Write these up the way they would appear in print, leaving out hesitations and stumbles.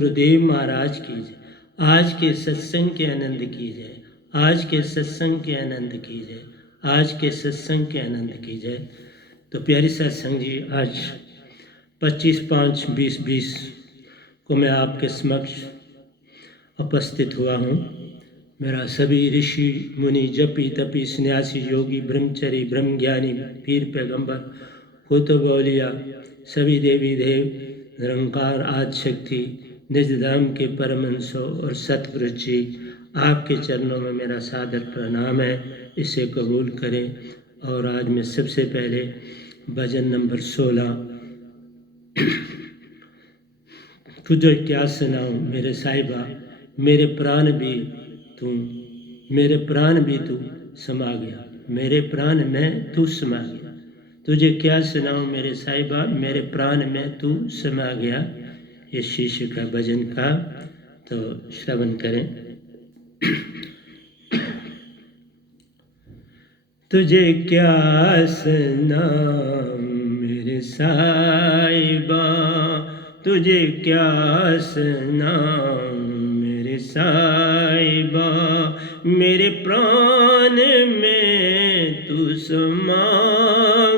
गुरुदेव महाराज की जय। आज के सत्संग के आनंद की जय। आज के सत्संग के आनंद की जय। आज के सत्संग के आनंद की जय। तो प्यारी सत्संग जी, आज 25/5/2020 को मैं आपके समक्ष उपस्थित हुआ हूँ। मेरा सभी ऋषि मुनि जपी तपी सन्यासी योगी ब्रह्मचरी ब्रह्मज्ञानी पीर पैगंबर कुतुब औलिया सभी देवी देव निरंकार आदि शक्ति निज धाम के परमहंसों और सतपुरुष जी, आपके चरणों में मेरा सादर प्रणाम है, इसे कबूल करें। और आज मैं सबसे पहले भजन नंबर 16 तुझे क्या सुनाऊं मेरे साहिबा, मेरे प्राण भी तू, मेरे प्राण भी तू समा गया, मेरे प्राण में तू समा गया। तुझे क्या सुनाऊं मेरे साहिबा, मेरे प्राण में तू समा गया। ये शिष्य का भजन का तो श्रवण करें। तुझे क्या सुनाऊं मेरे साहिबा, तुझे क्या सुनाऊं मेरे साहिबा, मेरे प्राण में तू समा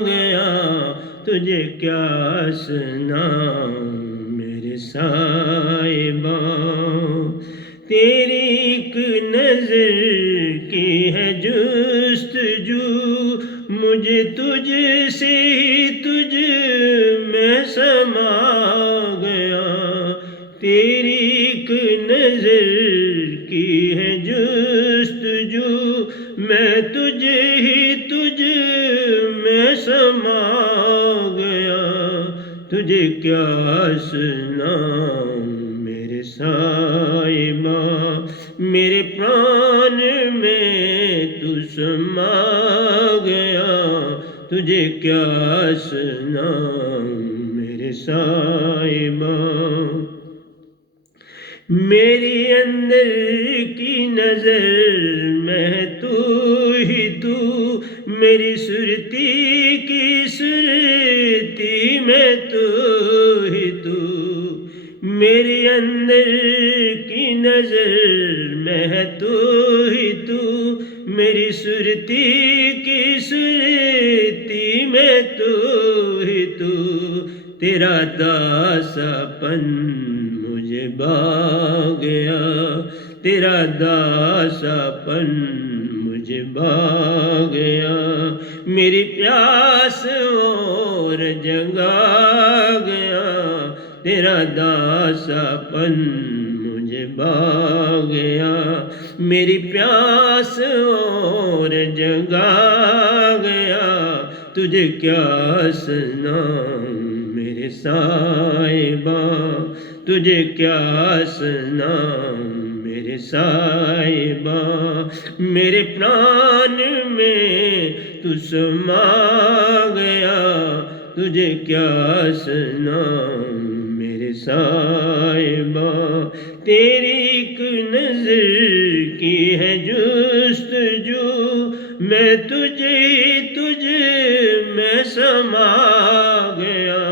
गया। तुझे क्या सुनाऊं मेरे साहिबा, तेरी एक नजर की है जुस्तजू, मुझे तुझसे तुझ में समा गया। तेरी एक नजर की है जुस्तजू, मैं तुझे ही तुझ में समा गया। तुझे क्या सुनाऊं मेरे साहिबा, मेरे प्राण में तू समा गया। तुझे क्या सुनाऊं मेरे साहिबा, मेरी अंदर की नजर में तू ही तू, मेरी सुरती की सुरती में तू ही तू। मेरी अंदर की नजर में तू ही तू, मेरी सुरती की सुरती में तू ही तू। तेरा दासापन मुझे भा गया, तेरा दासापन मुझे भा गया। मेरी प्यास और जगा गया, तेरा दासापन मुझे भा गया। मेरी प्यास और जगा गया। तुझे क्या सुनाऊं मेरे साहिबा, तुझे क्या सुनाऊं मेरे साहिबा, मेरे प्राण में तू समा गया। तुझे क्या सुनाऊं मेरे साहिबा, तेरी एक नजर की है जुस्तजू, मैं तुझ में समा गया।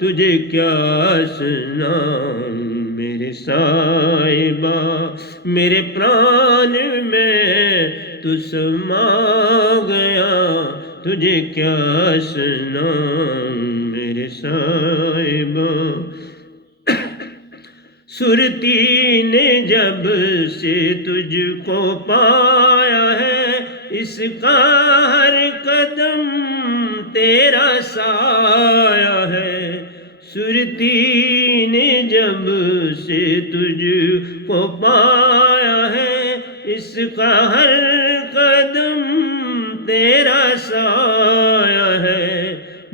तुझे क्या सुनाऊं मेरे साहिबा, मेरे प्राण में तू समा गया। तुझे क्या सुनाऊं मेरे साहिबा, सुरती ने जब से तुझको पाया है, इसका हर कदम तेरा साया है। सुरती ने जब से तुझको पाया है, इसका हर कदम तेरा साया है।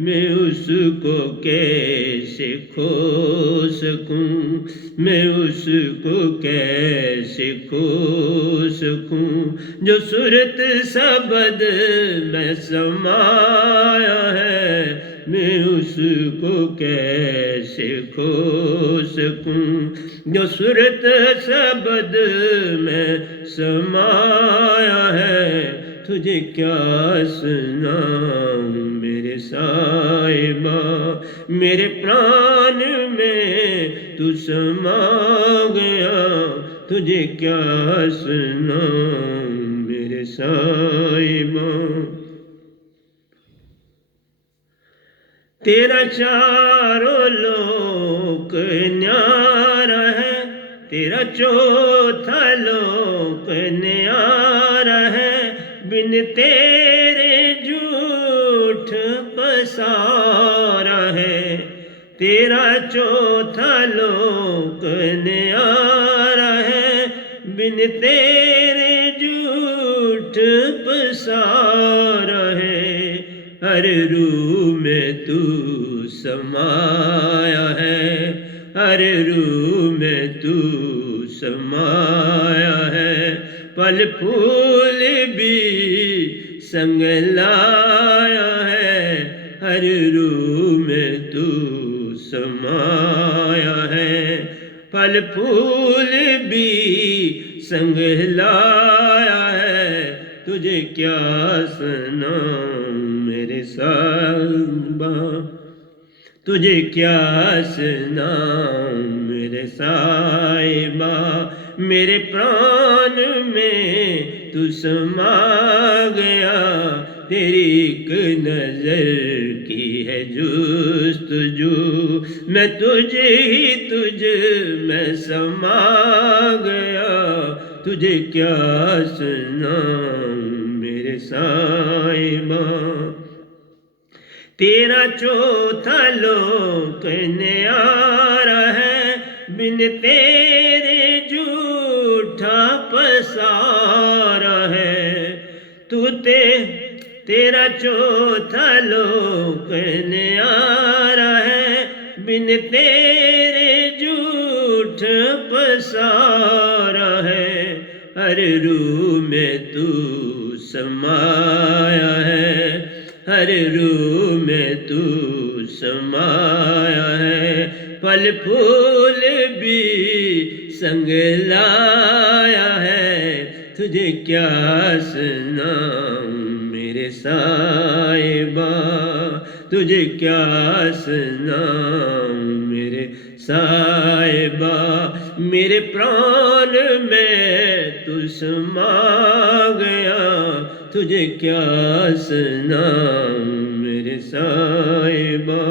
मैं उसको कैसे खो सकूं, मैं उसको कैसे खो सकूं, जो सूरत सबद में समाया है। मैं उसको कैसे खो सकूं, जो सूरत सबद में समाया है। तुझे क्या सुनाऊं मेरे साहिबा, मेरे प्राण में तू समा गया, तुझे क्या सुनाऊं मेरे साहिबा। तेरा चारों लोक न्यारा है, तेरा चौथा लोक न्यारा है, बिन तेरे झूठ पसारा है। तेरा चौथा लोक न्यारा है, बिन तेरे झूठ पसारा है। हर रूह में तू समाया है, हर रूह में तू समाया है। फल फूल भी संग लाया है, हर रूह में तू समाया है। फल फूल भी संग लाया है, तुझे क्या सुनाऊं मेरे साहिबा, तुझे क्या सुनाऊं मेरे साहिबा। मेरे प्राण में तू समा गया, तेरी एक नजर की है जुस्तजू, मैं तुझे ही तुझ में समा गया, तुझे क्या सुनाऊं मेरे साहिबा। तेरा चौथा लोक न्यारा है, बिन तेरे झूठा पसारा है। तेरा चौथा लोक न्यारा है, बिन तेरे झूठ पसारा है। हर रूह में तू समाया है, हर रूह में तू समाया है। फल फूल भी संग लाया है, तुझे क्या सुनाऊं मेरे साहिबा, तुझे क्या सुनाऊं मेरे साहिबा। मेरे प्राण में तू समा गया, तुझे क्या सुनाऊं मेरे साहिबा।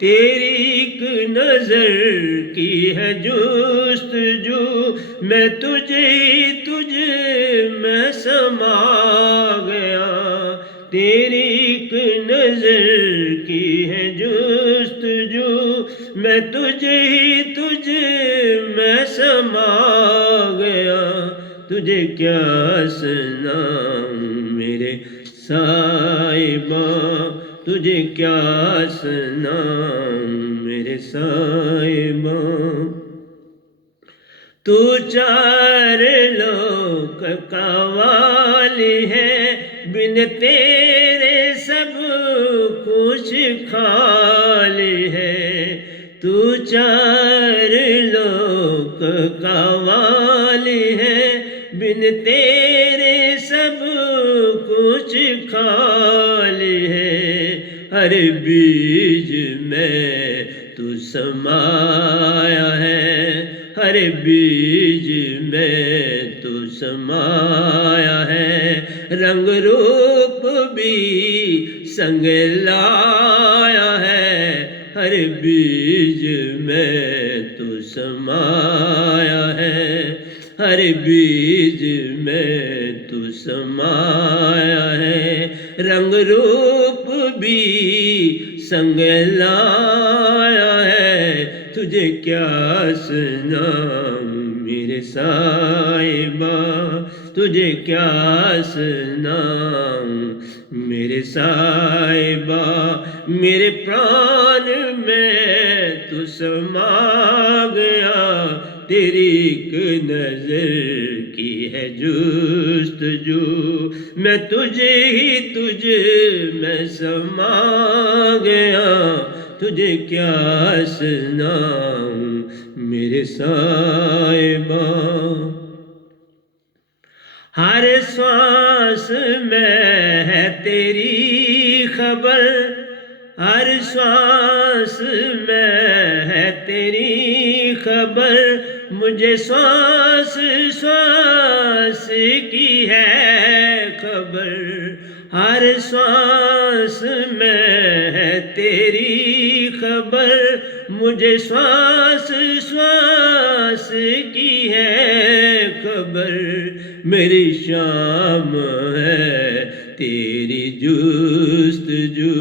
तेरी एक नजर की है जुस्तजू, मैं तुझे में समा गया। तेरी एक नजर की है जुस्तजू, मैं तुझे में समा गया, तुझे क्या सुनाऊं मेरे साहिबा, तुझे क्या सुनाऊं मेरे साहिबा। तू चार लोक का वाली है, बिन तेरे सब कुछ खाली है। तू चार लोक का वाली है, बिन तेरे सब कुछ खाली है। हर बीज में तू समाया है, हर बीज में तू समाया है। रंग रूप भी संग लाया है, हर बीज में तू समाया है। हर बीज में तू समाया है। रंग रूप भी संग लाया है, तुझे क्या सुनाऊं मेरे साहिबा, तुझे क्या सुनाऊं मेरे साहिबा। मेरे प्राण में तू समा गया, तेरी एक नजर की है जुस्तजू, मैं तुझे में समा गया, तुझे क्या सुनाऊं मेरे साहिबा। हर सांस में है तेरी खबर, हर सांस में है तेरी खबर, मुझे श्वास श्वास की है खबर, हर श्वास में है तेरी खबर, मुझे श्वास श्वास की है खबर, मेरी शाम है तेरी जुस्तजू,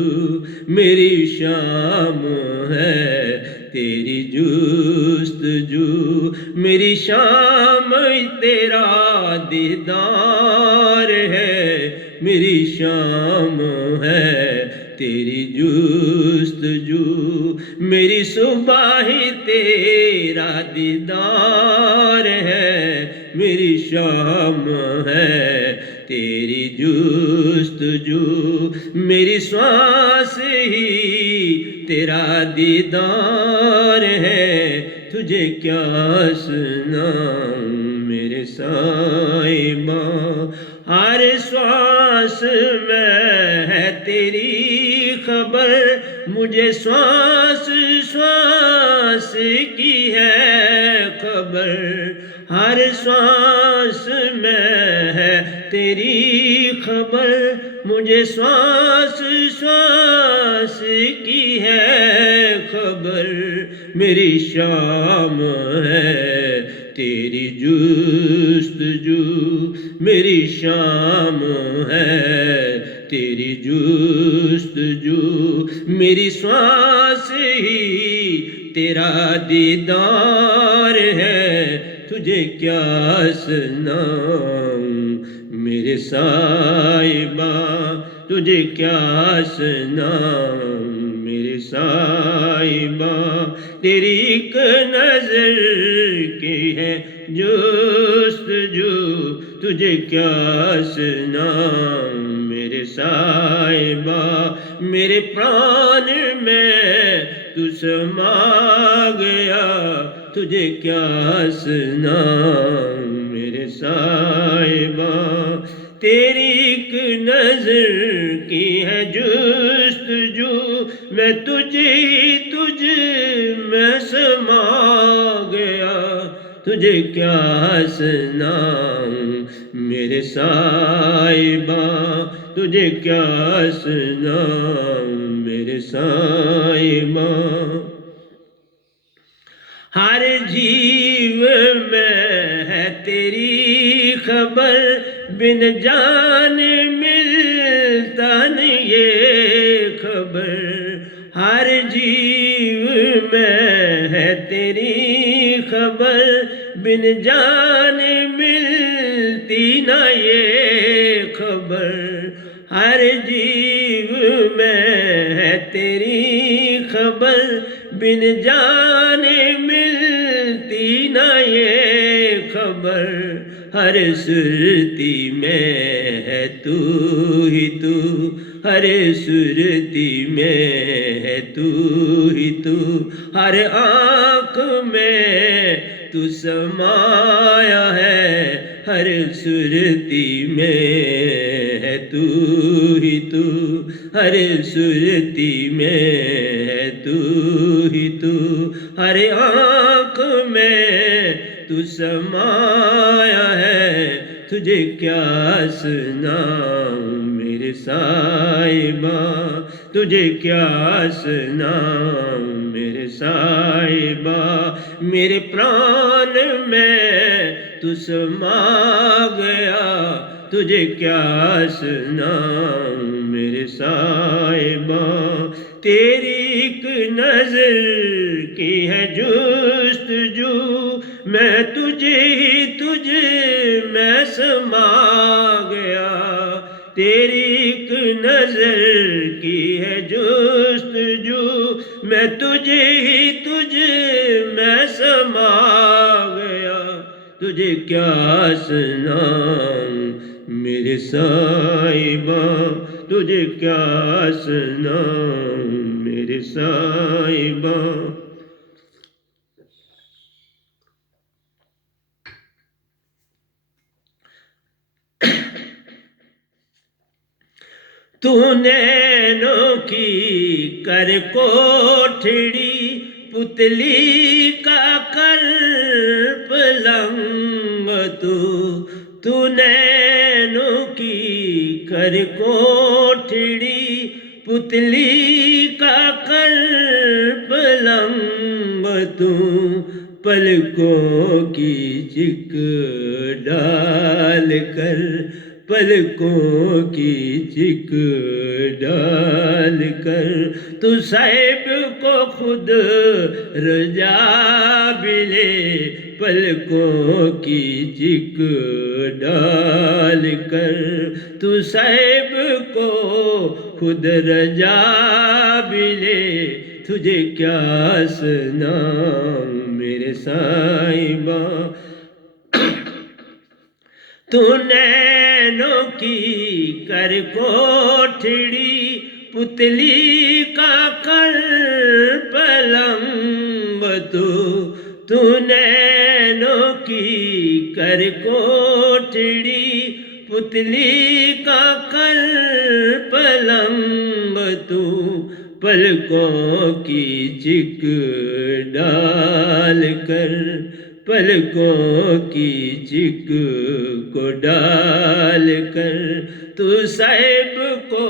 मेरी शाम है तेरी जुस्तजू, मेरी शाम तेरा दीदार है, मेरी शाम है तेरी जुस्तजू, मेरी सुबह ही तेरा दीदार है, मेरी शाम है तेरी जुस्तजू, मेरी श्वास ही तेरा दीदार है, तुझे क्या सुनाऊं मेरे साहिबा, हर श्वास में है तेरी खबर, मुझे श्वास श्वास की है खबर, हर श्वास में है तेरी खबर, मुझे श्वास श्वास की है खबर, मेरी शाम है तेरी जुस्तजू, मेरी शाम है तेरी जुस्तजू, मेरी श्वास ही तेरा दीदार है, तुझे क्या सुनाऊं मेरे साहिबा, तुझे क्या सुनाऊं मेरे साहिबा, तेरी एक नजर की है जुस्तजू, तुझे क्या सुनाऊं मेरे साहिबा, मेरे प्राण में तू समा गया, तुझे क्या सुनाऊं मेरे साहिबा, तेरी एक नजर की है जुस्तजू, मैं तुझे ही तुझ में समा गया, तुझे क्या सुनाऊं मेरे साहिबा, तुझे क्या सुनाऊं मेरे साहिबा, हर जीव में है तेरी खबर, बिन जाने मिलता नहीं ये खबर, हर जीव में है तेरी खबर, बिन जाने मिलती ना ये खबर, हर जीव में है तेरी खबर, बिन जाने मिलती ना ये खबर, हर सुरती में है तू ही तू, हर सुरती में है तू ही तू, हर आँख में तू समाया है, हर सुरती में है तू ही तू, हर सुरती में है तू ही तू, हर आँख में तू समाया है, तुझे क्या सुनाऊं मेरे साहिबा, तुझे क्या सुनाऊं मेरे साहिबा, मेरे प्राण में तू समा गया, तुझे क्या सुनाऊं मेरे साहिबा, तेरी एक नजर की है जुस्तजू, मैं तुझे ही तुझ में समा गया, तेरी एक नजर की है जुस्तजू, मैं तुझे ही तुझ में समा गया, तुझे क्या सुनाऊं मेरे साहिबा, तुझे क्या सुनाऊं मेरे साहिबा, तू नैनों की कर कोठड़ी पुतली का कल्प लंग तू नैनों की कर कोठड़ी, पुतली का कल्प लंग तू पलकों की चिक डाल कर, पलकों की चिक डाल कर तू साहिब को खुद रजा बिले, पलकों की चिक डाल कर तू साहिब को खुद रजा बिले, तुझे क्या सुनाऊं मेरे साहिबा। तू नैनों की कर कोठड़ी, पुतली का कर पलंग तू नैनों की कर कोठड़ी, पुतली का कर पलंग तू पलकों की चिक डाल कर, पलकों की चिक को डाल कर तू साहिब को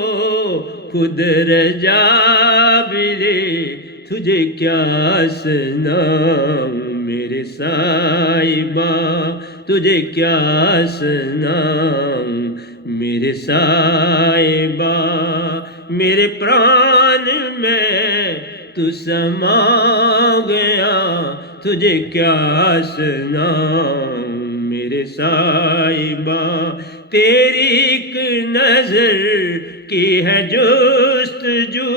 खुद रजा बिले, तुझे क्या सुनाऊं मेरे साहिबा, तुझे क्या सुनाऊं मेरे साहिबा। मेरे प्राण में तू समा गया, तुझे क्या सुनाऊं मेरे साहिबा। तेरी एक नजर की है जुस्तजू,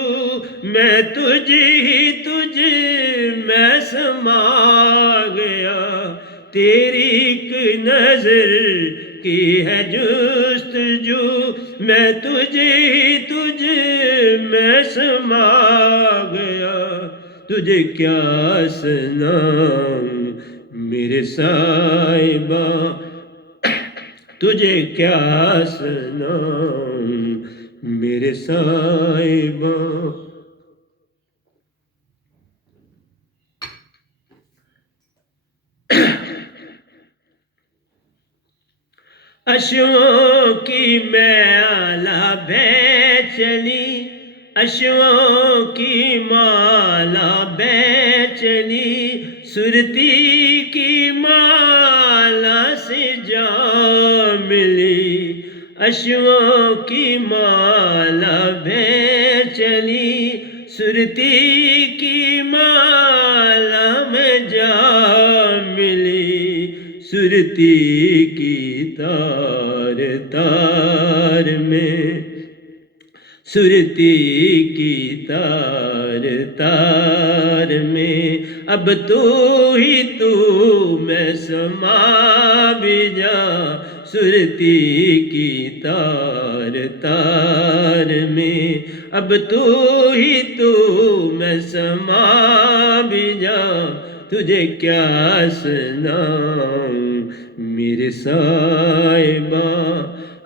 मैं तुझ मैं समा गया, तेरी एक नजर की है जुस्तजू, मैं तुझ मैं समा गया, तुझे क्या सुनाऊं मेरे साहिबा, तुझे क्या सुनाऊं मेरे साहिबा। अश्वों की माला बह चली, अश्वों की माला बह चली, सुरती की माला से जा मिली, अश्वों की माला बह चली, सुरती की माला में जा मिली, सुरती की तार तार में, सुरती की तार तार में, अब तू मैं समा भी जा, सुरती की तार तार में, अब तू मैं समा भी जा, तुझे क्या सुनाऊं मेरे साहिबा।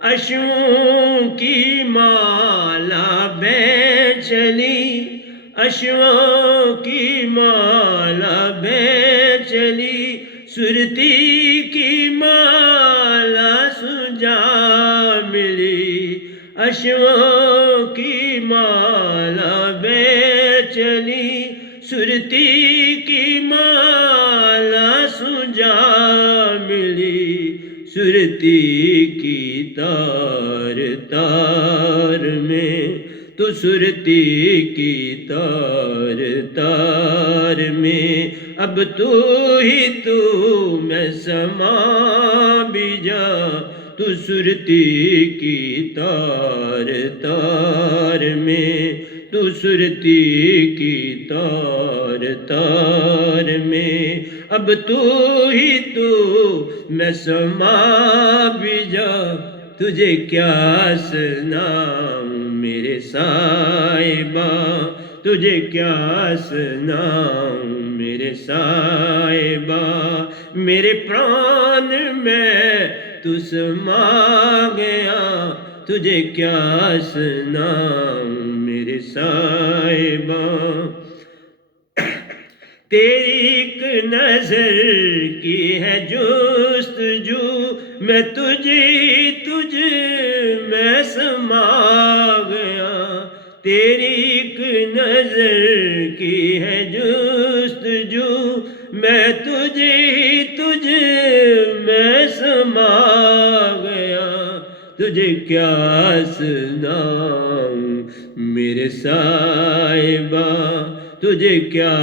अश्वों की माला बह चली, अश्वों की माला बह चली, सुरती की माला सुजा मिली, अश्वों की माला बह चली, सुरती की माला सुजा मिली, सुरती की तार तार में, तो सुरती की तार तार में, अब तू मैं समा भी जा, तू सुरती की तार तार में, तू सुरती की तार तार में, अब तू मैं समा भी जा, तुझे क्या सुनाऊं मेरे साहिबा, तुझे क्या सुनाऊं मेरे साहिबा। मेरे प्राण में तू समा गया, तुझे क्या सुनाऊं मेरे साहिबा। तेरी एक नजर की है जुस्तजू, मैं तुझ मैं समा गया। तेरी एक नजर की है जुस्तजू, मैं तुझ मैं समा गया। तुझे क्या सुनाऊं मेरे साहिबा, तुझे क्या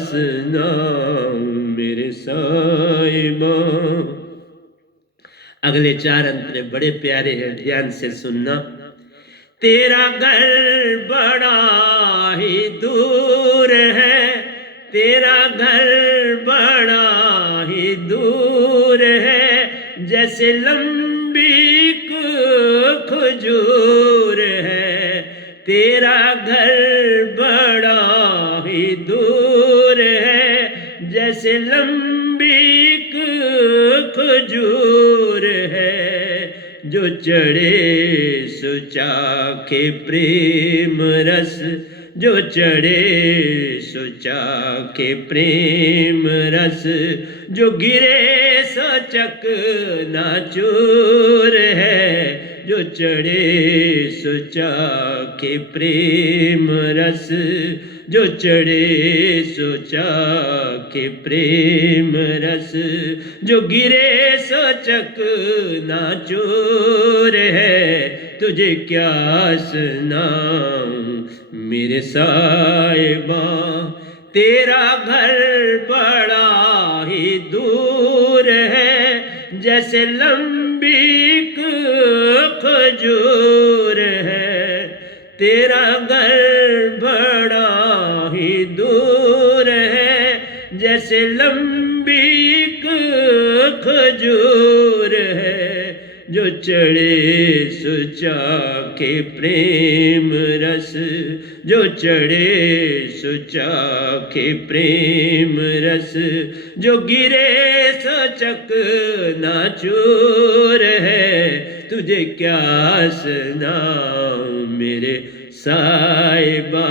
सुनाऊं मेरे साहिबा। अगले 4 अंतरे बड़े प्यारे हैं, ध्यान से सुनना। तेरा घर बड़ा ही दूर है, तेरा घर बड़ा ही दूर है, जैसे लंबी खजूर है। तेरा घर बड़ा ही दूर है, जैसे लंबी खजूर है। जो चढ़े सो चाखे प्रेम रस, जो चढ़े सो चाखे प्रेम रस, जो गिरे सो चकनाचूर है। जो चढ़े सो चाखे प्रेम रस, जो चढ़े सो चाखे प्रेम रस, जो गिरे सो चकनाचूर है। तुझे क्या सुनाऊं मेरे साहिबा, तेरा घर बड़ा ही दूर है, जैसे लंबी खजूर है। तेरा घर बड़ा ही दूर है, जैसे लंबी खजूर है। जो चढ़े सो चाखे प्रेम रस, जो चढ़े सो चाखे प्रेम रस, जो गिरे सो चकनाचूर है। तुझे क्या सुनाऊं मेरे साहिबा,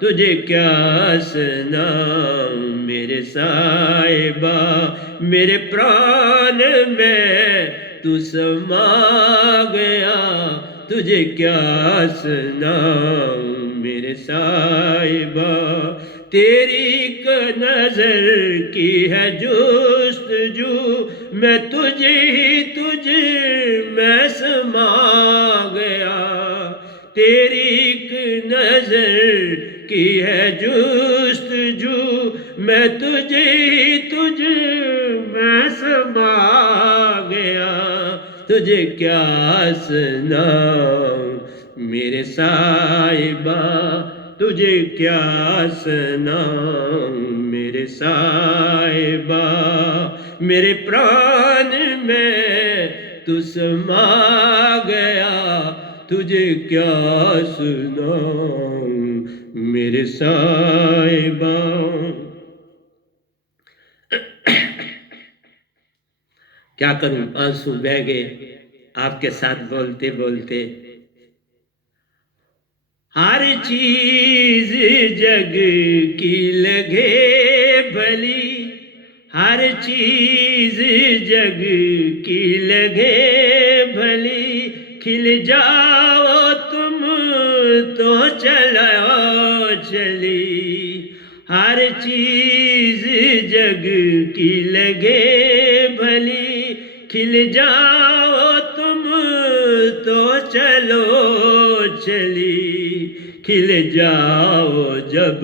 तुझे क्या सुनाऊं मेरे साहिबा। मेरे प्राण में तू समा गया, तुझे क्या सुनाऊं मेरे साहिबा। तेरी एक नजर की है जुस्तजू, मैं तुझ मैं समा गया। तेरी एक नजर की है जुस्तजू, मैं तुझ मैं समा गया। तुझे क्या सुनाऊं मेरे साहिबा, तुझे क्या सुनाऊं मेरे साहिबा। मेरे प्राण में तू समा गया, तुझे क्या सुनाऊं मेरे साहिबा। क्या करूं, आंसू बह गए आपके साथ बोलते बोलते। हर चीज जग की लगे भली, हर चीज जग की लगे भली, खिल जाओ तुम तो चलो चली। हर चीज जग की लगे भली, खिल जाओ तुम तो चलो चली। खिल जाओ जब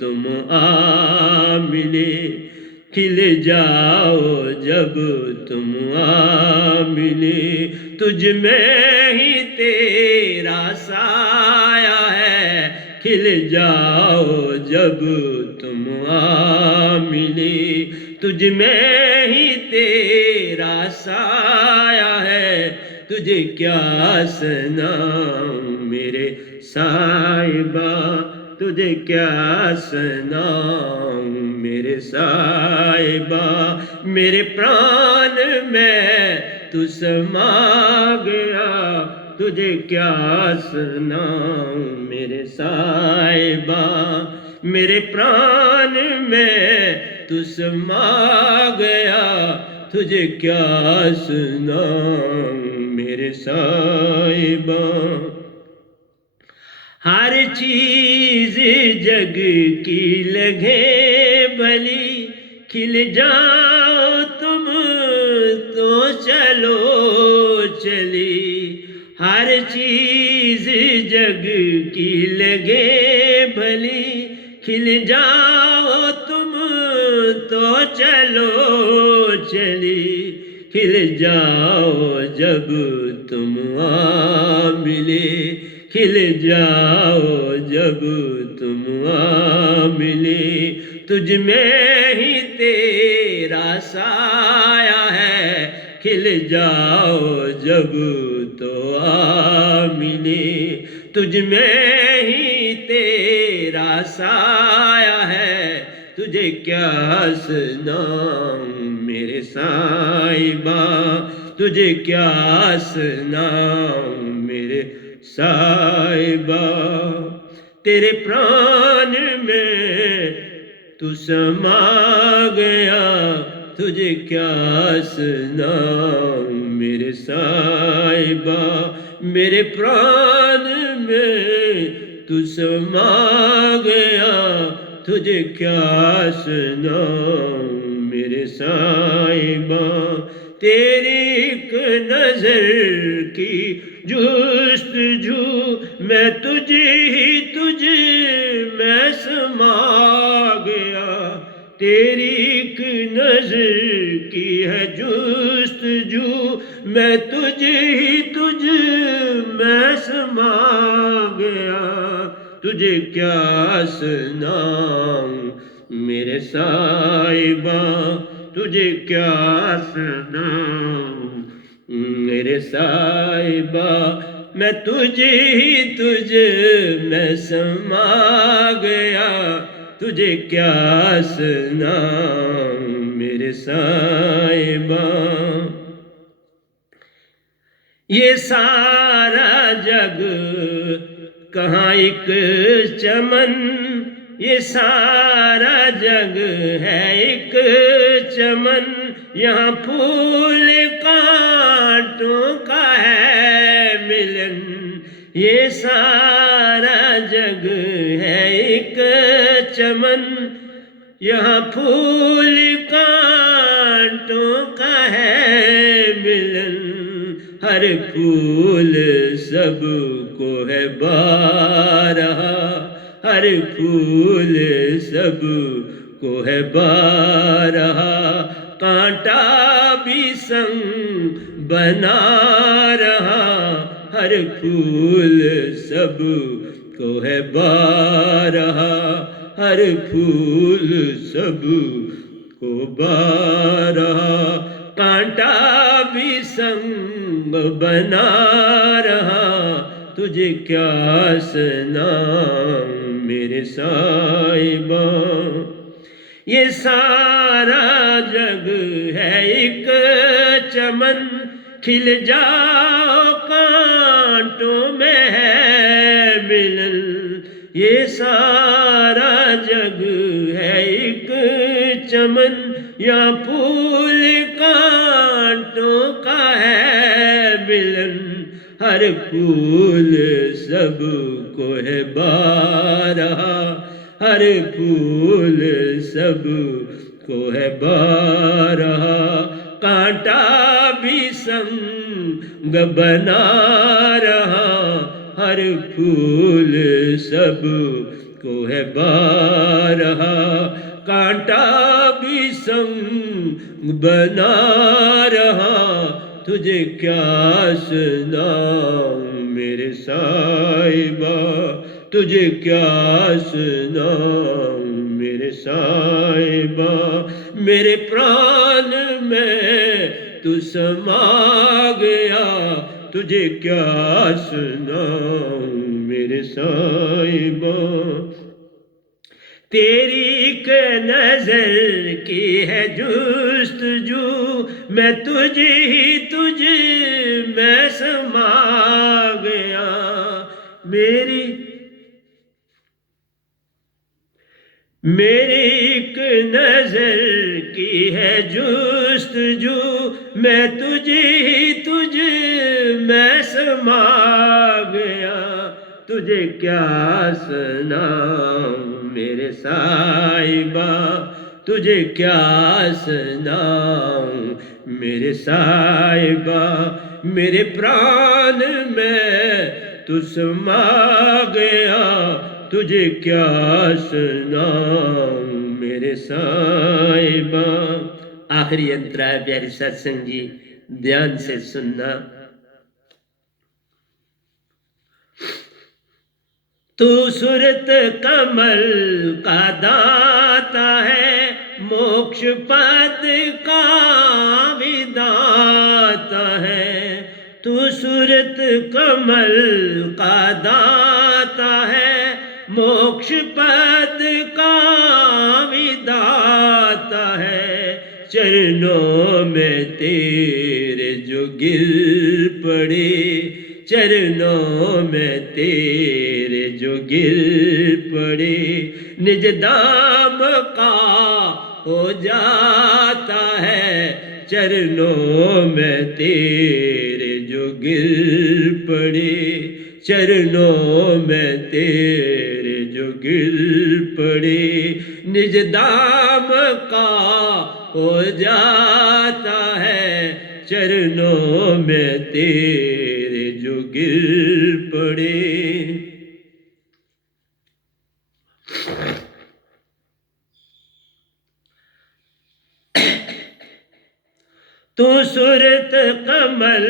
तुम आ मिले, खिल जाओ जब तुम आ मिले। तुझ में ही तेरा साया है, खिल जाओ जब तुम आ मिले। तुझ में ही तेरा साया है, तुझे क्या सुनाऊं मेरे साहिबा, तुझे क्या सुनाऊं मेरे साहिबा। मेरे प्राण में तू समा गया, तुझे क्या सुनाऊं मेरे साहिबा। मेरे प्राण में तू समा गया, तुझे क्या सुनाऊं मेरे साहिबा। हर चीज जग की लगे भली, खिल जाओ तुम तो चलो चली। हर चीज जग की लगे भली, खिल जाओ तुम तो चलो चली। खिल जाओ जब तुम आ मिले, खिल जाओ जब तुम आ मिले। तुझ में ही तेरा साया है, खिल जाओ जब तो आ मिले। तुझ में ही तेरा साया है, तुझे क्या सुनाऊं मेरे साहिबा, तुझे क्या सुनाऊं मेरे साहिबा। तेरे प्राण में तू समा गया, तुझे क्या सुनाऊं मेरे साहिबा। मेरे प्राण में तू समा गया, तुझे क्या सुनाऊं मेरे साहिबा। तेरी एक नजर की जुस्तजू मैं तुझे ही तुझे मैं समा गया। तेरी एक नजर की है जुस्तजू, मैं तुझे ही तुझे मैं समा गया। तुझे क्या सुनाऊं मेरे साहिबा, तुझे क्या सुनाऊं मेरे साहिबा। मैं तुझे ही तुझे मैं समा गया, तुझे क्या सुनाऊं मेरे साहिबा। ये सारा जग कहाँ एक चमन, ये सारा जग है एक चमन। यहाँ फूल कांटों का है मिलन, ये सारा जग है एक चमन। यहाँ फूल कांटों का है मिलन, हर फूल सबको है बारहा, हर फूल सबको है बारहा। कांटा भी संग बना रहा, हर फूल सबको है बारहा, हर फूल सबको बारहा। कांटा भी संग बना रहा, तुझे क्या सुनाऊं मेरे साहिबा। ये सारा जग है एक चमन, खिल जाओ कांटों में है मिलन। ये सारा जग है एक चमन, या फूल कांटों का है मिलन। हर फूल सबको है बारहा, हर फूल सबको है बारहा। कांटा भी संग बना रहा, हर फूल सबको है बारहा। कांटा भी संग बना रहा, तुझे क्या सुनाऊं मेरे साहिबा, तुझे क्या सुनाऊं मेरे साहिबा। मेरे प्राण में तू समा गया, तुझे क्या सुनाऊं मेरे साहिबा। तेरी एक नजर की है जुस्तजू, मैं तुझे ही तुझे मैं समा गया। मेरी एक नजर की है जुस्तजू, मैं तुझे ही तुझ मैं समा गया। तुझे क्या सुनाऊं मेरे साहिबा, तुझे क्या सुनाऊं मेरे साहिबा। मेरे प्राण में तू समा गया, तुझे क्या सुनाऊं मेरे साहिबा। आखिरी अंतरा है प्यारी सत्संग जी, ध्यान से सुनना। तू सूरत कमल का दाता है, मोक्ष पद का विदाता है। तू सूरत कमल का दाता है, मोक्ष पद का विदाता है। चरणों में तेरे जो गिर पड़े, चरणों में तेरे जो गिर पड़े, निज दाम का हो जाता है। चरणों में तेरे जो गिर पड़े, चरणों में तेरे जो गिर पड़े, निज दाम का हो जाता है। चरणों में तेरे जो गिर पड़े। तू सूरत कमल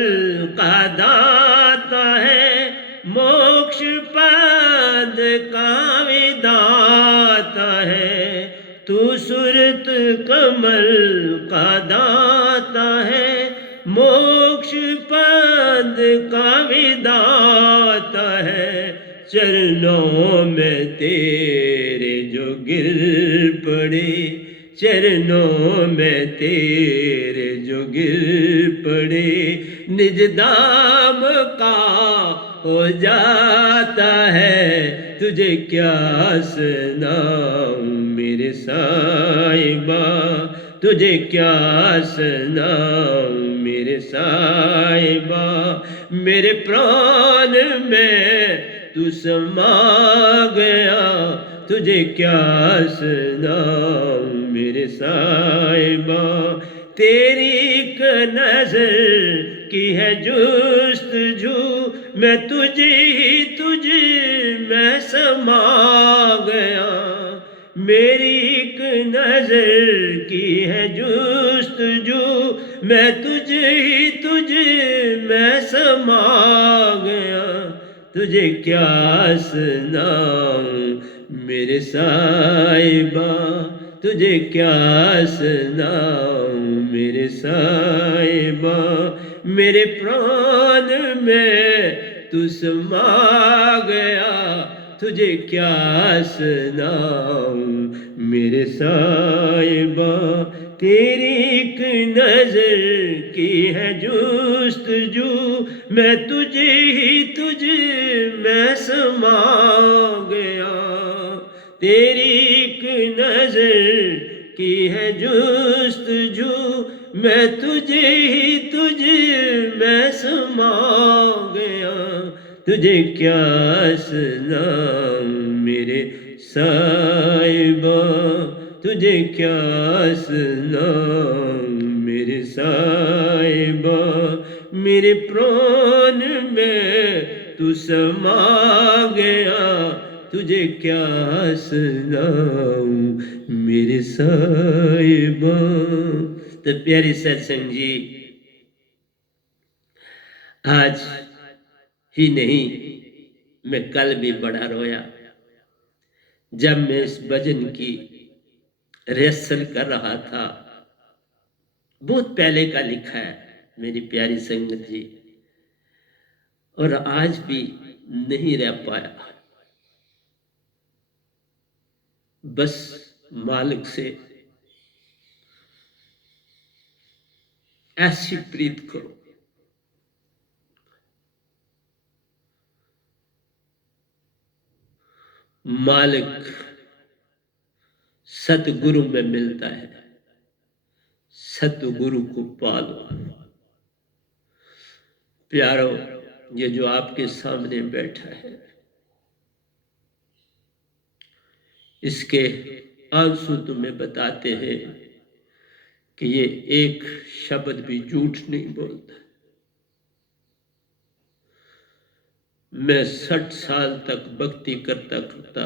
का दाता है, मोक्ष पद का विदाता है। तू सूरत कमल का दाता है, मोक्ष पद का विदाता है। चरणों में तेरे जो गिर पड़े, चरणों में तेरे जो गिर पड़े, निज दाम का हो जाता है। तुझे क्या सुनाऊं मेरे साहिबा, तुझे क्या सुनाऊं मेरे साहिबा। मेरे प्राण में तू समा गया, तुझे क्या सुनाऊं मेरे साहिबा। तेरी एक नजर की है जुस्तजू, मैं तुझे ही तुझे मैं समा गया। मेरी एक नजर की है जुस्तजू, मैं तुझे ही तुझे मैं समा गया। तुझे क्या सुनाऊं मेरे साहिबा, तुझे क्या सुनाऊं मेरे साहिबा। मेरे प्राण में तू समा गया, तुझे क्या सुनाऊं मेरे साहिबा। तेरी एक नजर की है जुस्तजू, मैं तुझे ही तुझे मैं समा गया। तेरी एक नजर की है जुस्तजू, मैं तुझे ही तुझे मैं समा गया। तुझे क्या सुनाऊं मेरे साहिबा, तुझे क्या सुनाऊं मेरे साहिबा। मेरे प्राण में तू समा गया, तुझे क्या सुनाऊं मेरे साहिबा। तो प्यारी सत्संग जी, आज ही नहीं मैं कल भी बड़ा रोया जब मैं इस भजन की रिहर्सल कर रहा था। बहुत पहले का लिखा है मेरी प्यारी संगत जी, और आज भी नहीं रह पाया। बस मालिक से ऐसी प्रीत करो, मालिक सतगुरु में मिलता है। सतगुरु को पालो। प्यारो, ये जो आपके सामने बैठा है, इसके आंसू तुम्हें बताते हैं कि ये एक शब्द भी झूठ नहीं बोलता। मैं 60 साल तक भक्ति करता करता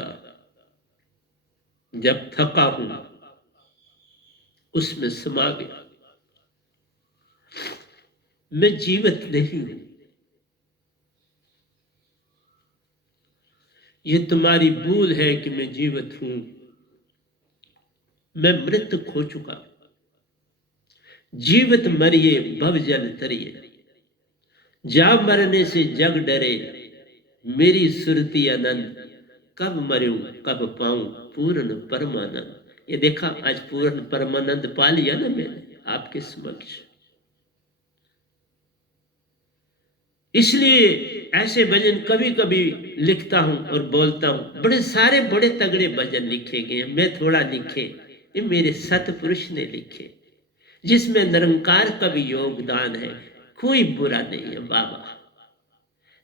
जब थका हूं, उसमें समा गया। मैं जीवित नहीं हूं। ये तुम्हारी भूल है कि मैं जीवित हूं। मैं मृत खो चुका। जीवित मरिए भव जल तरिए, जा मरने से जग डरे, मेरी सुरती अनंत, कब मरूं कब पाऊं पूर्ण परमानंद। ये देखा, आज पूर्ण परमानंद पा लिया ना मैंने आपके समक्ष। इसलिए ऐसे भजन कभी कभी लिखता हूं और बोलता हूं। बड़े सारे बड़े तगड़े भजन लिखे गए हैं, मैं थोड़ा लिखे, ये मेरे सतपुरुष ने लिखे, जिसमें निरंकार का भी योगदान है। कोई बुरा नहीं है बाबा।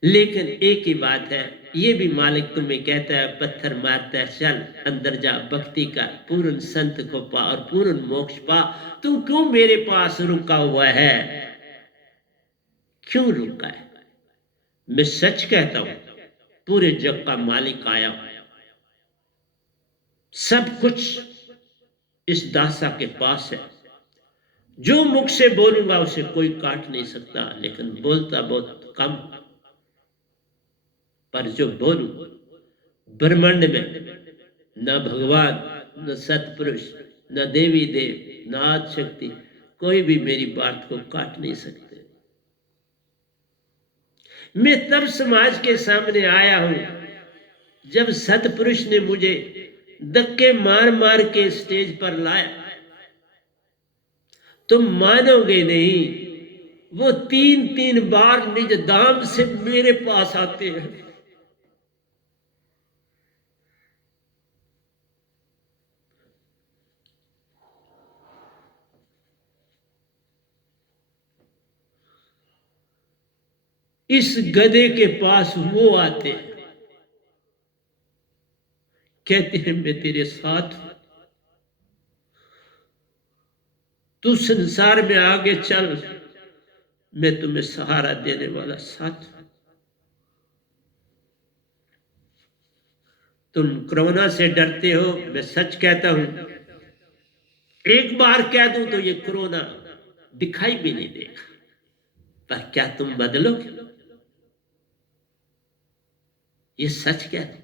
लेकिन एक ही बात है, ये भी मालिक तुम्हें कहता है, पत्थर मारता है, चल अंदर जा, भक्ति का पूर्ण संत को पा और पूर्ण मोक्ष पा। तू क्यों मेरे पास रुका हुआ है? क्यों रुका है? मैं सच कहता हूं, पूरे जग का मालिक आया, सब कुछ इस दासा के पास है। जो मुख से बोलूंगा उसे कोई काट नहीं सकता, लेकिन बोलता बहुत कम, पर जो बोलूं, ब्रह्मांड में न भगवान, न सतपुरुष, न देवी देव, न आद शक्ति, कोई भी मेरी बात को काट नहीं सकते। मैं तब समाज के सामने आया हूं जब सतपुरुष ने मुझे धक्के मार मार के स्टेज पर लाया। तुम मानोगे नहीं, वो 3-3 बार निज दाम से मेरे पास आते हैं। इस गधे के पास वो आते हैं, कहते हैं मैं तेरे साथ हूं, तू संसार में आगे चल, मैं तुम्हें सहारा देने वाला साथ हूं। तुम कोरोना से डरते हो, मैं सच कहता हूं, एक बार कह दूं तो ये कोरोना दिखाई भी नहीं देगा, पर क्या तुम बदलोगे? ये सच कहता हूं।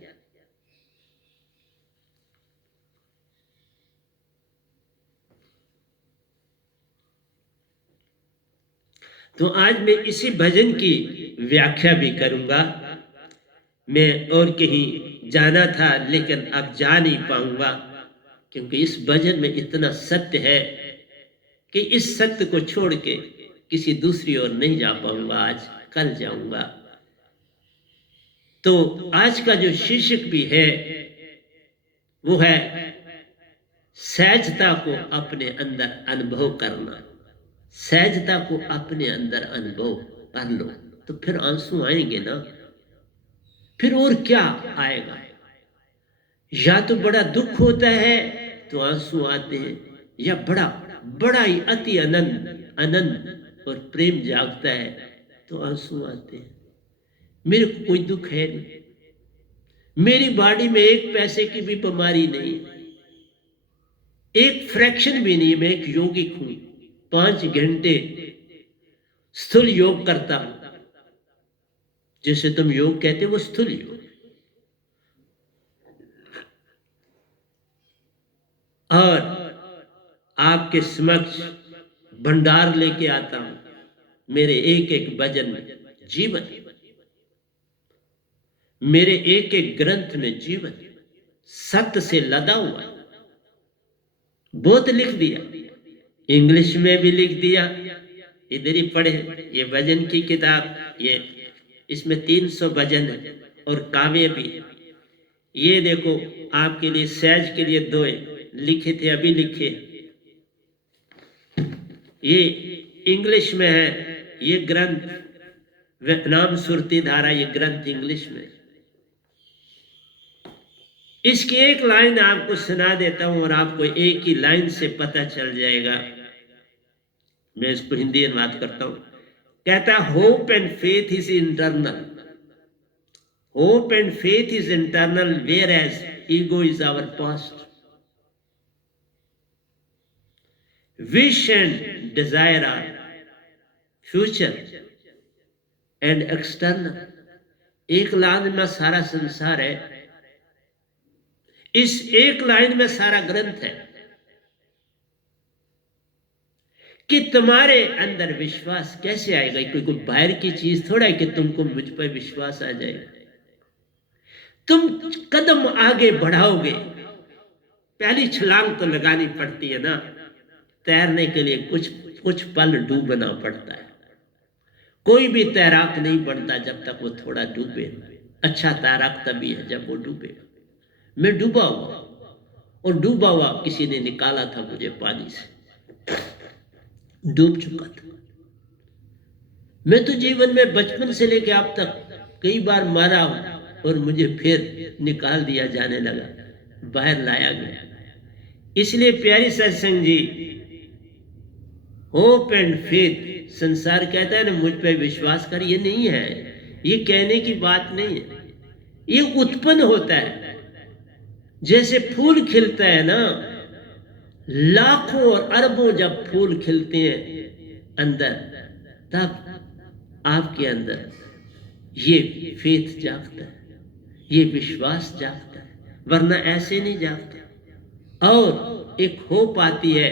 तो आज मैं इसी भजन की व्याख्या भी करूंगा। मैं और कहीं जाना था, लेकिन अब जा नहीं पाऊंगा, क्योंकि इस भजन में इतना सत्य है कि इस सत्य को छोड़ के किसी दूसरी ओर नहीं जा पाऊंगा। आज कल जाऊंगा। तो आज का जो शीर्षक भी है वो है सहजता को अपने अंदर अनुभव करना। सहजता को अपने अंदर अनुभव कर लो तो फिर आंसू आएंगे ना, फिर और क्या आएगा। या तो बड़ा दुख होता है तो आंसू आते हैं, या बड़ा बड़ा ही अति आनंद आनंद और प्रेम जागता है तो आंसू आते हैं। मेरे को कोई दुख है नहीं, मेरी बॉडी में एक पैसे की भी बीमारी नहीं है, एक फ्रैक्शन भी नहीं। मैं एक योगिक हूं, 5 घंटे स्थूल योग करता हूं। जैसे तुम योग कहते हो वो स्थूल योग। और आपके समक्ष भंडार लेके आता हूं मेरे एक एक भजन में जीवन, मेरे एक एक ग्रंथ में जीवन सत्य से लदा हुआ। बहुत लिख दिया, इंग्लिश में भी लिख दिया, इधर ही पढ़े ये भजन की किताब। ये इसमें 300 भजन है और काव्य भी है। ये देखो आपके लिए सहज के लिए 2 है, लिखे थे, अभी लिखे। ये इंग्लिश में है ये ग्रंथ, नाम सुरती धारा, ये ग्रंथ इंग्लिश में। इसकी एक लाइन आपको सुना देता हूं और आपको एक ही लाइन से पता चल जाएगा। मैं इसको हिंदी में बात करता हूं। कहता hope and faith is internal, hope and faith is internal whereas ego is our past. Wish and desire are future and external. एक लाइन में सारा संसार है, इस एक लाइन में सारा ग्रंथ है कि तुम्हारे अंदर विश्वास कैसे आएगा। कोई बाहर की चीज थोड़ा है कि तुमको मुझ पर विश्वास आ जाएगा। तुम कदम आगे बढ़ाओगे, पहली छलांग तो लगानी पड़ती है ना। तैरने के लिए कुछ पल डूबना पड़ता है। कोई भी तैराक नहीं बनता जब तक वो थोड़ा डूबे। अच्छा तैराक तभी है जब वो डूबे। मैं डूबा हुआ, और डूबा हुआ किसी ने निकाला था मुझे पानी से, डूब चुका था। मैं तो जीवन में बचपन से लेकर अब तक कई बार मारा और मुझे फिर निकाल दिया जाने लगा, बाहर लाया गया। इसलिए प्यारी सत्संग जी, होप एंड फेथ, संसार कहता है ना मुझ पर विश्वास कर, ये नहीं है, ये कहने की बात नहीं है, ये उत्पन्न होता है। जैसे फूल खिलता है ना, लाखों और अरबों जब फूल खिलते हैं अंदर, तब आपके अंदर ये फेथ जागता है, ये विश्वास जागता है, वरना ऐसे नहीं जागता। और एक होप आती है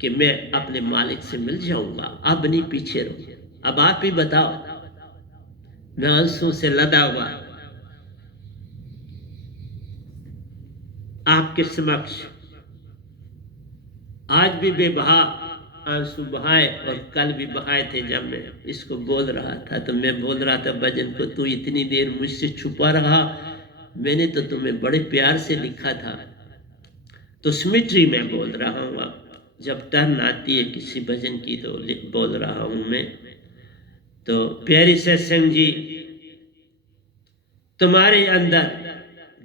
कि मैं अपने मालिक से मिल जाऊंगा, अब नहीं पीछे रहो। अब आप ही बताओ, मैं आंसू से लदा हुआ आपके समक्ष आज भी बेबहा आंसू बहाए, और कल भी बहाए थे। जब मैं इसको बोल रहा था तो मैं बोल रहा था भजन को, तू इतनी देर मुझसे छुपा रहा, मैंने तो तुम्हें बड़े प्यार से लिखा था। तो सिमिट्री में बोल रहा हूँ, जब टर्न आती है किसी भजन की तो बोल रहा हूँ मैं। तो प्यारी सत्संग जी, तुम्हारे अंदर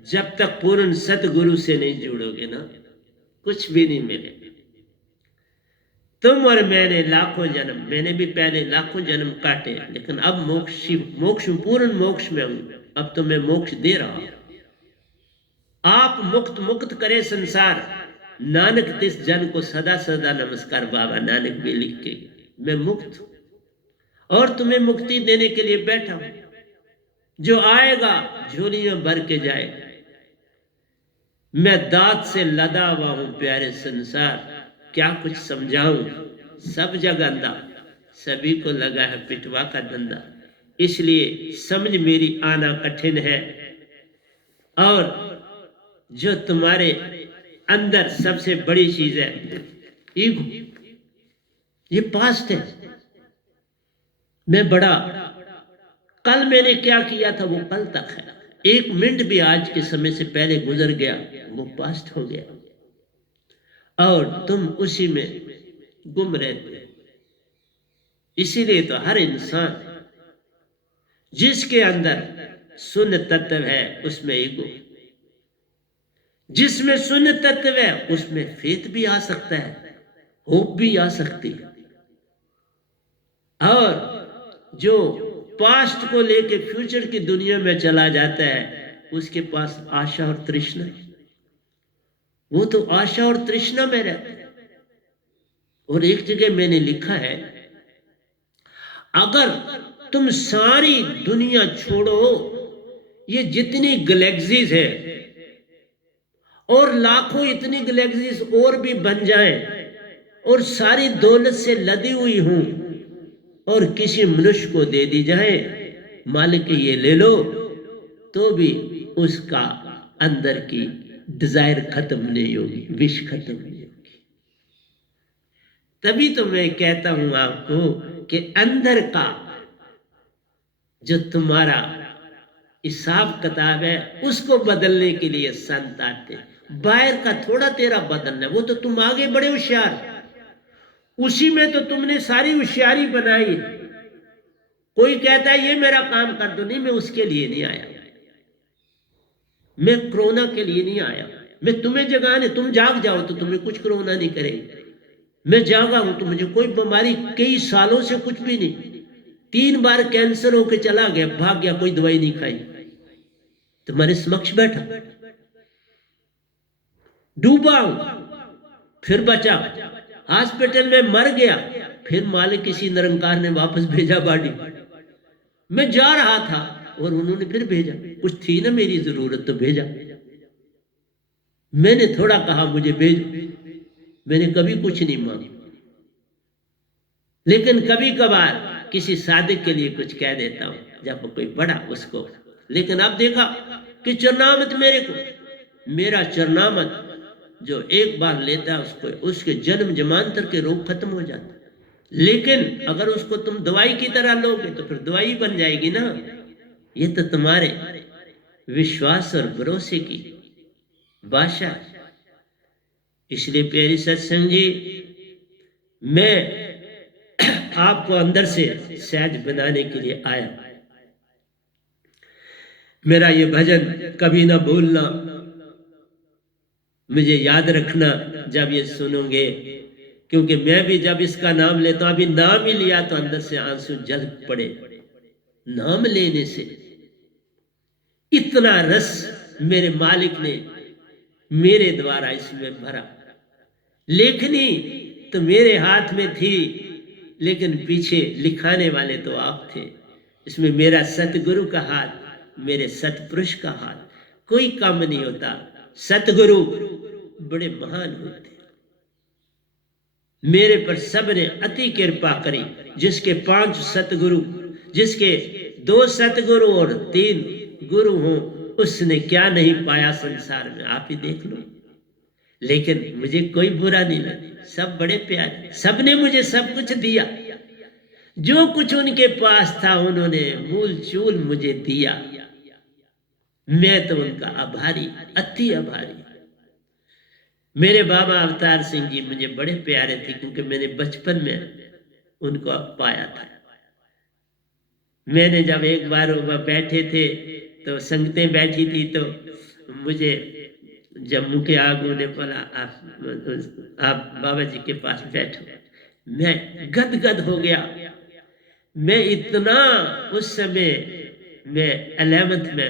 जब तक पूर्ण सतगुरु से नहीं जुड़ोगे ना, कुछ भी नहीं मिलेगा। तुम और मैंने लाखों जन्म, मैंने भी पहले लाखों जन्म काटे, लेकिन अब मोक्ष पूर्ण मोक्ष में हूं। अब तो मैं मोक्ष दे रहा हूं। आप मुक्त करे संसार, नानक तिस जन को सदा सदा नमस्कार। बाबा नानक भी लिख के, मैं मुक्त हूं और तुम्हें मुक्ति देने के लिए बैठा हूं। जो आएगा झोली में भर के जाएगा। मैं दांत से लदा हुआ हूं प्यारे संसार, क्या कुछ समझाऊं, सब जगह अंधा, सभी को लगा है पिटवा का धंधा। इसलिए समझ मेरी आना कठिन है। और जो तुम्हारे अंदर सबसे बड़ी चीज है ईगो, ये पास्ट है। मैं बड़ा, कल मैंने क्या किया था वो कल तक है। एक मिनट भी आज के समय से पहले गुजर गया वो पास्ट हो गया, और तुम उसी में गुम रहते। इसीलिए तो हर इंसान जिसके अंदर शून्य तत्व है उसमें ईगो, जिसमें शून्य तत्व है उसमें फेथ भी आ सकता है, होप भी आ सकती है। और जो पास्ट को लेके फ्यूचर की दुनिया में चला जाता है उसके पास आशा और तृष्णा, वो तो आशा और तृष्णा में रहता है। और एक जगह मैंने लिखा है, अगर तुम सारी दुनिया छोड़ो, ये जितनी गैलेक्सीज है और लाखों इतनी गैलेक्सीज और भी बन जाएं और सारी दौलत से लदी हुई हूं और किसी मनुष्य को दे दी जाए, मालिक ये ले लो, तो भी उसका अंदर की डिजायर खत्म नहीं होगी, विश खत्म नहीं होगी। तभी तो मैं कहता हूं आपको कि अंदर का जो तुम्हारा हिसाब किताब है उसको बदलने के लिए संत आते हैं। बाहर का थोड़ा तेरा बदलना है, वो तो तुम आगे बड़े होशियार, उसी में तो तुमने सारी होशियारी बनाई। कोई कहता है ये मेरा काम कर दो, नहीं मैं उसके लिए नहीं आया, मैं कोरोना के लिए नहीं आया, मैं तुम्हें जगाने, तुम जाग जाओ तो तुम्हें कुछ कोरोना नहीं करेगी। मैं जागा हूं तो मुझे कोई बीमारी कई सालों से कुछ भी नहीं, 3 बार कैंसर होके चला गया, भाग गया, कोई दवाई नहीं खाई, तुम्हारे समक्ष बैठा, डूबा हूं फिर बचा, हॉस्पिटल में मर गया, फिर मालिक किसी निरंकार ने वापस भेजा बॉडी, मैं जा रहा था और उन्होंने फिर भेजा, कुछ थी ना मेरी जरूरत तो भेजा, मैंने थोड़ा कहा मुझे भेजो, मैंने कभी कुछ नहीं मांगा, लेकिन कभी कभार किसी साधक के लिए कुछ कह देता हूं जब कोई बड़ा उसको, लेकिन अब देखा कि चरणामत मेरे को, मेरा चरणामत जो एक बार लेता है उसको, उसके जन्म जमांतर के रोग खत्म हो जाते, लेकिन अगर उसको तुम दवाई की तरह लोगे तो फिर दवाई बन जाएगी ना। ये तो तुम्हारे विश्वास और भरोसे की भाषा। इसलिए प्यारी सत्संग जी, मैं आपको अंदर से सहज बनाने के लिए आया। मेरा ये भजन कभी ना भूलना, मुझे याद रखना जब ये सुनोगे, क्योंकि मैं भी जब इसका नाम लेता हूं, अभी नाम ही लिया तो अंदर से आंसू जल पड़े। नाम लेने से इतना रस मेरे मालिक ने मेरे द्वारा इसमें भरा। लेखनी तो मेरे हाथ में थी, लेकिन पीछे लिखाने वाले तो आप थे। इसमें मेरा सतगुरु का हाथ, मेरे सतपुरुष का हाथ, कोई कम नहीं होता। सतगुरु बड़े महान होते, मेरे पर सबने अति कृपा करी। जिसके 5 सतगुरु, जिसके 2 सतगुरु और 3 गुरु हों, उसने क्या नहीं पाया संसार में, आप ही देख लो। लेकिन मुझे कोई बुरा नहीं लगा, सब बड़े प्यारे, सबने मुझे सब कुछ दिया, जो कुछ उनके पास था उन्होंने मूल चूल मुझे दिया। मैं तो उनका आभारी, अति आभारी। मेरे बाबा अवतार सिंह जी मुझे बड़े प्यारे थे, क्योंकि मैंने बचपन में उनको पाया था। मैंने जब एक बार वह बैठे थे तो संगतें बैठी थी, तो मुझे जम्मू के आगू ने बोला आप बाबा जी के पास बैठो। मैं गदगद हो गया। मैं इतना, उस समय मैं 11th में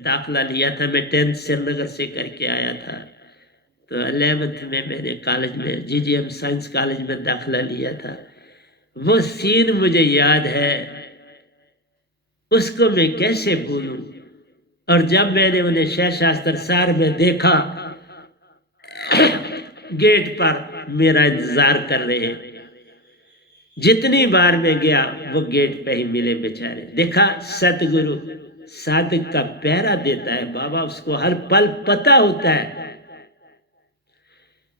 दाखला लिया था, मैं 10th श्रीनगर से करके आया था, तो 11th में मैंने कॉलेज में GGM साइंस कॉलेज में दाखला लिया था। वो सीन मुझे याद है, उसको मैं कैसे भूलूं। और जब मैंने उन्हें शास्त्र सार में देखा, गेट पर मेरा इंतजार कर रहे हैं, जितनी बार मैं गया वो गेट पे ही मिले बेचारे। देखा, सतगुरु साधक का पहरा देता है बाबा, उसको हर पल पता होता है।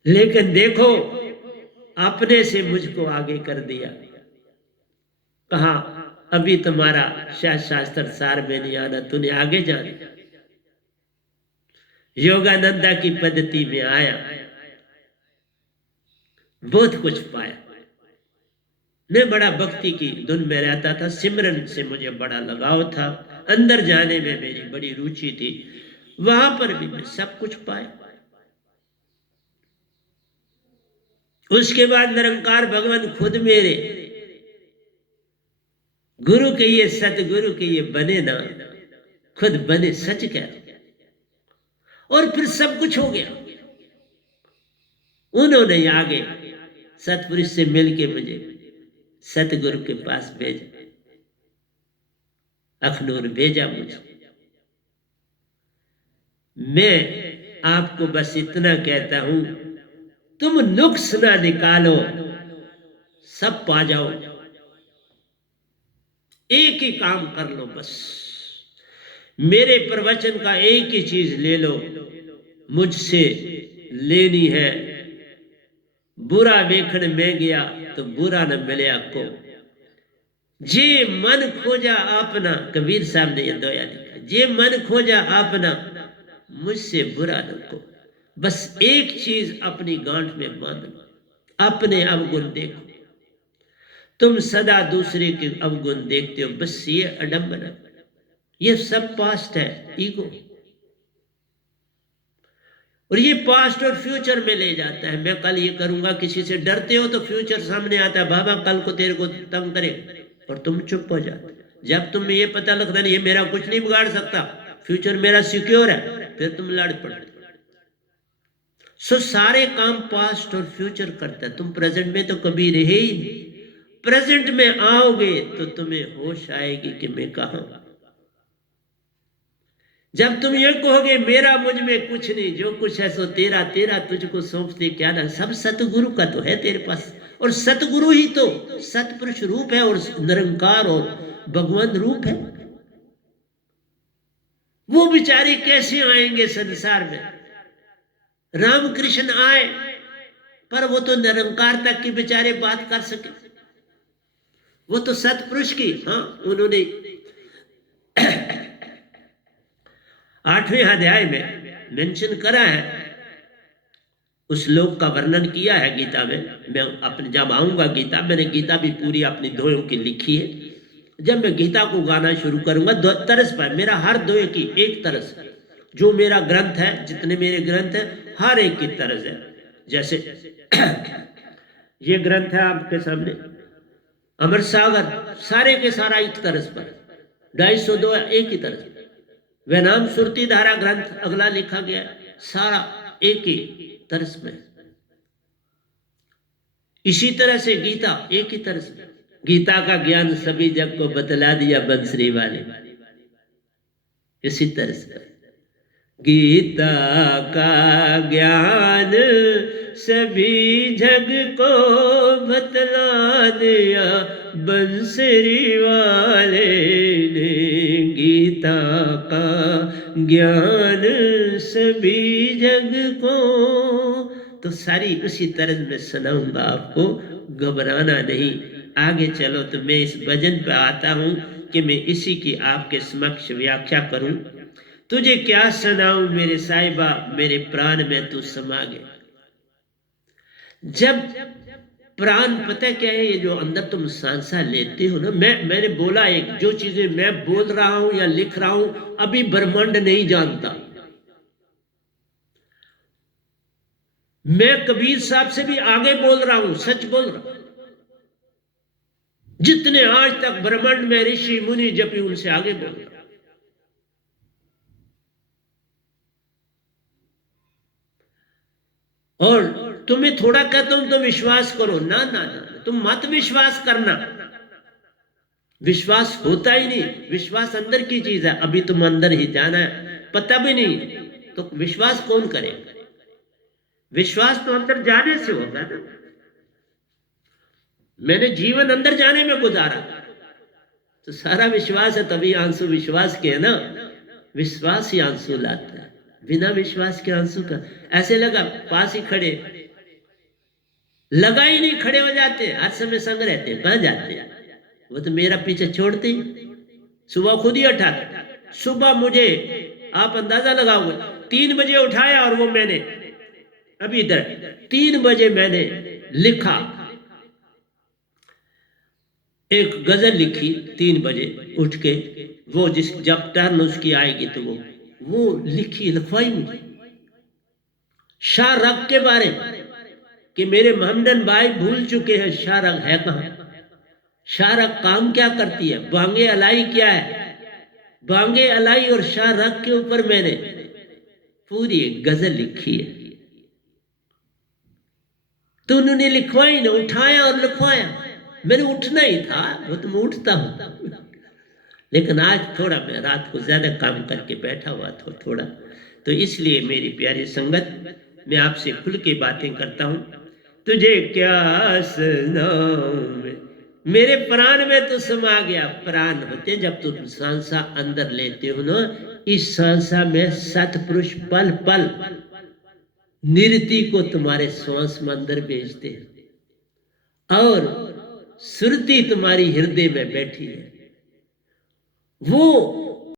लेकिन देखो, अपने से मुझको आगे कर दिया। कहा अभी तुम्हारा शास्त्र सार में नहीं आना, तूने आगे जाना। योगानंदा की पद्धति में आया, बहुत कुछ पाया। मैं बड़ा भक्ति की धुन में रहता था, सिमरन से मुझे बड़ा लगाव था, अंदर जाने में मेरी बड़ी रुचि थी। वहां पर भी मैं सब कुछ पाया। उसके बाद निरंकार भगवान खुद मेरे गुरु के ये, सतगुरु के ये बने ना, खुद बने, सच कह। और फिर सब कुछ हो गया। उन्होंने आगे सतपुरुष से मिलके मुझे सतगुरु के पास भेजा, अखनूर भेजा मुझे। मैं आपको बस इतना कहता हूं, तुम नुक्स ना निकालो, सब पा जाओ। एक ही काम कर लो बस, मेरे प्रवचन का एक ही चीज ले लो, मुझसे लेनी है। बुरा वेखण में गया तो बुरा न मिले आपको, जे मन खोजा अपना, कबीर साहब ने यह दोया लिखा, जे मन खोजा अपना, मुझसे बुरा न को। बस एक चीज अपनी गांठ में बांधो, अपने अवगुण देखो। तुम सदा दूसरे के अवगुण देखते हो, बस ये अडंबना, ये सब पास्ट है, ईगो। और ये पास्ट और फ्यूचर में ले जाता है। मैं कल ये करूंगा, किसी से डरते हो तो फ्यूचर सामने आता है, बाबा कल को तेरे को तंग करे, और तुम चुप हो जाते। जब तुम्हें ये पता लगता है ये मेरा कुछ नहीं बिगाड़ सकता, फ्यूचर मेरा सिक्योर है, फिर तुम लड़ पड़ते। सो सारे काम पास्ट और फ्यूचर करता है, तुम प्रेजेंट में तो कभी रहे ही नहीं। प्रेजेंट में आओगे तो तुम्हें होश आएगी कि मैं कहां। जब तुम ये कहोगे मेरा मुझ में कुछ नहीं, जो कुछ है सो तेरा, तेरा तुझको सौंपते क्या ना, सब सतगुरु का तो है तेरे पास। और सतगुरु ही तो सतपुरुष रूप है, और निरंकार और भगवान रूप है। वो बेचारे कैसे आएंगे संसार में? रामकृष्ण आए, पर वो तो निरंकार तक की बेचारे बात कर सके, वो तो सतपुरुष की, हाँ उन्होंने 8वें अध्याय में मेंशन करा है, उस लोक का वर्णन किया है गीता में। मैं अपने जब आऊंगा गीता, मैंने गीता भी पूरी अपनी दोयों की लिखी है। जब मैं गीता को गाना शुरू करूंगा तरस पर, मेरा हर दोहे की एक तरस है। जो मेरा ग्रंथ है, जितने मेरे ग्रंथ हैं, हर एक की तरस है। जैसे ये ग्रंथ है आपके सामने, अमर सागर, सारे के सारा एक तरस पर, 250 एक ही तरस पर। वह नाम सुरती धारा ग्रंथ अगला लिखा गया, सारा एक ही तरस में। इसी तरह से गीता एक ही तरस में। गीता का ज्ञान सभी जग को बतला दिया बंसरी वाले, इसी तरह से गीता का ज्ञान सभी जग को बतला दिया बंसरी वाले ने। गीता का ज्ञान सभी जग को, तो सारी उसी तरह में सुनाऊंगा आपको, घबराना नहीं। आगे चलो तो मैं इस भजन पे आता हूं कि मैं इसी की आपके समक्ष व्याख्या करूं। तुझे क्या सुनाऊं मेरे साहिबा, मेरे प्राण में तू समा गया। जब प्राण, पता क्या है, ये जो अंदर तुम सांसा लेते हो ना, मैंने बोला एक, जो चीजें मैं बोल रहा हूं या लिख रहा हूं अभी ब्रह्मांड नहीं जानता। मैं कबीर साहब से भी आगे बोल रहा हूं, सच बोल रहा हूं। जितने आज तक ब्रह्मांड में ऋषि मुनि जपी, उनसे आगे बोल रहा हूं। और तुम्हें थोड़ा कहता हूं तो विश्वास करो, ना ना ना, तुम मत विश्वास करना। विश्वास होता ही नहीं, विश्वास अंदर की चीज है। अभी तुम अंदर ही जाना है, पता भी नहीं तो विश्वास कौन करेगा? विश्वास तो अंदर जाने से होगा ना। मैंने जीवन अंदर जाने में गुजारा, तो सारा विश्वास है, तभी आंसू विश्वास के है ना। विश्वास ही आंसू लाता है, बिना विश्वास के आंसू का। ऐसे लगा पास ही खड़े, लगा ही नहीं, खड़े हो जाते, हर समय संग रहते, कहां जाते हैं? वो तो मेरा पीछे छोड़ते ही। सुबह खुद ही उठाते, सुबह मुझे आप अंदाजा लगाओगे 3 बजे उठाया, और वो मैंने अभी इधर 3 बजे मैंने लिखा, एक गजल लिखी 3 बजे उठ के। वो जिस जब टर्न उसकी आएगी तो वो लिखी, लिखवाई मुझे शाहरग के बारे में, कि मेरे मोहम्मदन भाई भूल चुके हैं शाहरग है कहां, शाहरग काम क्या करती है, बांगे अलाई क्या है। बांगे अलाई और शाहरग के ऊपर मैंने पूरी एक गजल लिखी है। तो उन्होंने लिखवाई ना, उठाया और लिखवाया। मैंने उठना ही था, वो तो मैं उठता हूं, लेकिन आज थोड़ा मैं रात को ज्यादा काम करके बैठा हुआ था थोड़ा, तो इसलिए मेरी प्यारी संगत, मैं आपसे खुल के बातें करता हूं। तुझे क्या सुनाऊं, मेरे प्राण में तो समा गया। प्राण होते जब तुम सांसा अंदर लेते हो ना, इस सांसा में सतपुरुष पल पल निरति को तुम्हारे श्वास में अंदर भेजते हैं, और सुरती तुम्हारी हृदय में बैठी है। वो